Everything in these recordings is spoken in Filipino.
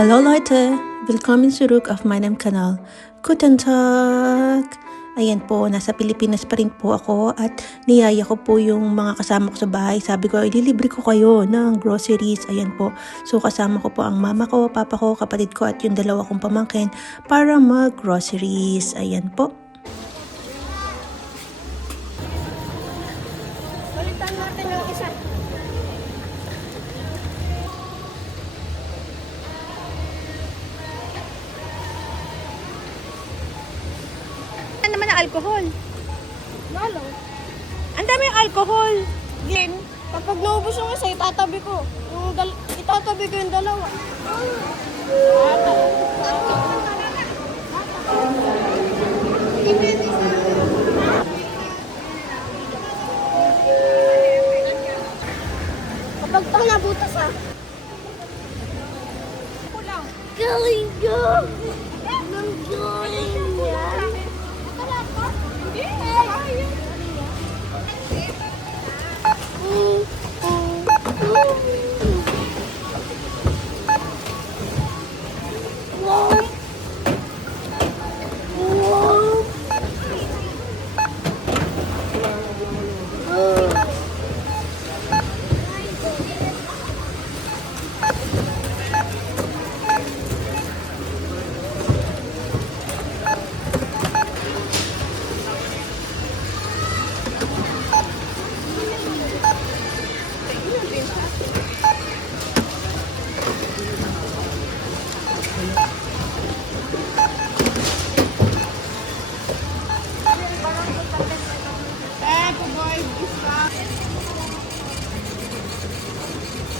Hallo Leute, willkommen zurück auf meinem Kanal. Guten Tag! Ayan po, nasa Pilipinas pa rin po ako at niyaya ko po yung mga kasama ko sa bahay. Sabi ko, ililibre ko kayo ng groceries. Ayan po. So kasama ko po ang mama ko, papa ko, kapatid ko at yung dalawa kong pamangkin para mag-groceries. Ayan po. Balitan natin ang isa. Ano naman ang alcohol? Lalo. Ang dami yung alcohol. Glenn, kapag naubos yung isa, itatabi ko. Itatabi ko yung dalawa. Kapag pang nabutas Galing ko! Nang galing yan.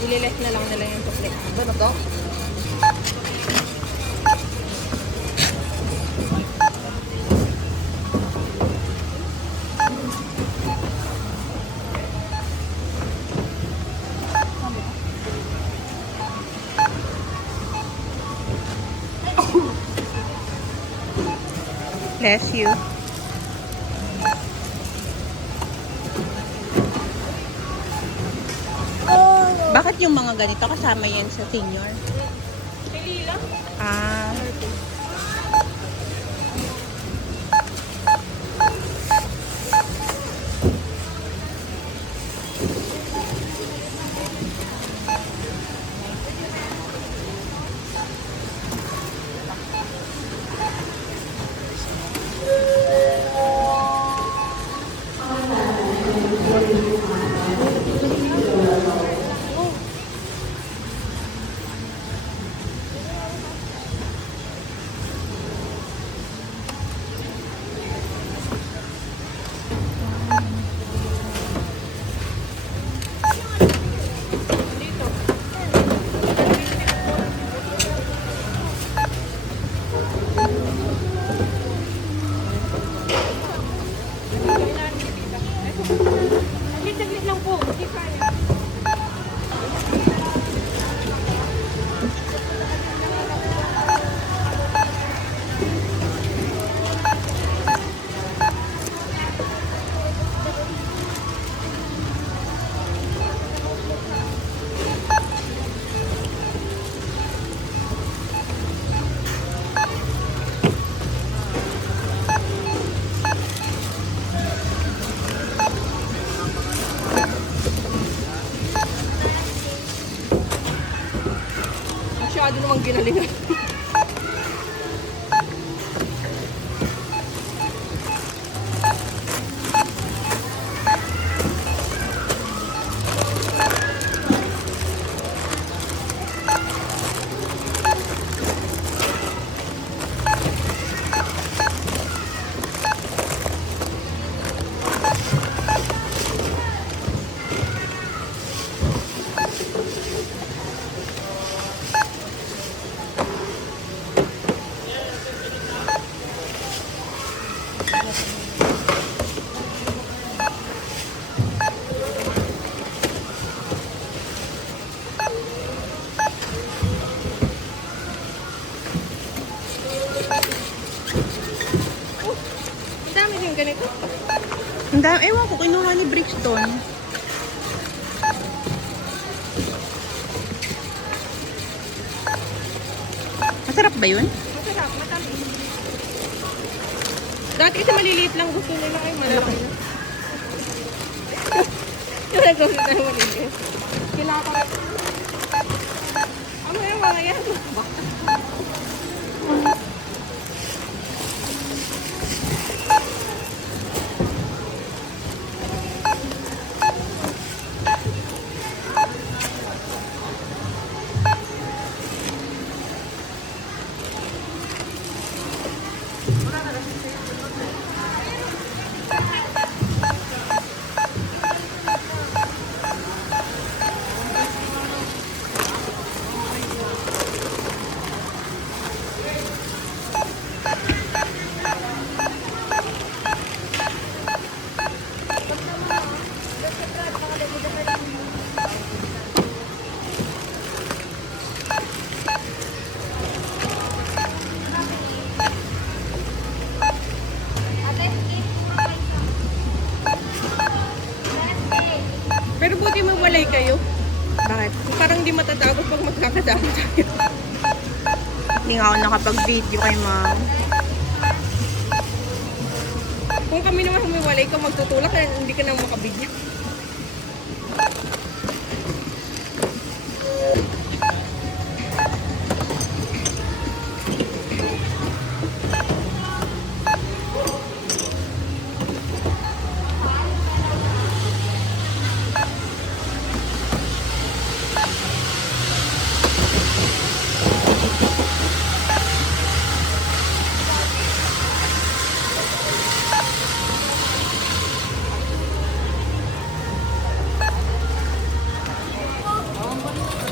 Ililes na lang nila yung tuklik. Ano to? Bless you. Bakit yung mga ganito kasama yan sa senior? Pili lang. Ah. Saglit lang po. Hindi kaya. Masyado namang ginalingan. Ang dami din ganito. Ang dami, ewan ko, kinuha ni Brixton. Masarap ba yun? Masarap, matamis. Dati kasi maliliit lang gusto nila ay malaki na. Yung nag-gusto na maliliit. Kailangan ko. Ano yung mga yan? Pero buti mawalay kayo. Bakit? Parang di matatagos pag magkakasama tayo. Hindi nga ako nakapag-video kay ma'am. Kung kami naman humiwalay ka, magtutulak, hindi ka na makabigyan.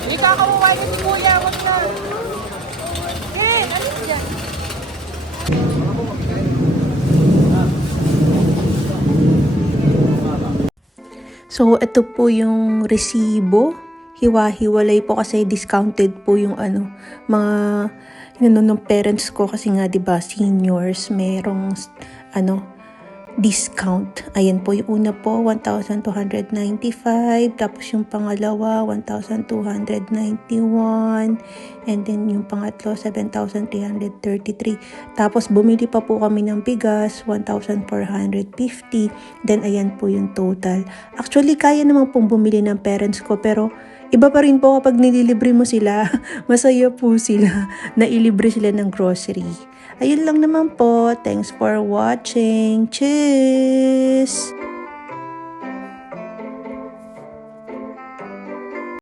Hindi kakawawa ni Kuya, wag na. Eh, ano dyan? So, ito po yung resibo. Hiwa-hiwalay po kasi discounted po yung mga ng parents ko kasi nga 'di ba seniors merong discount. Ayan po yung una po 1,295, tapos yung pangalawa 1,291, and then yung pangatlo 7,333. Tapos bumili pa po kami ng bigas 1,450. Then ayan po yung total. Actually kaya naman pong bumili ng parents ko, pero iba pa rin po kapag nililibre mo sila. Masaya po sila na ilibre sila ng grocery. Ayun lang naman po. Thanks for watching. Cheers!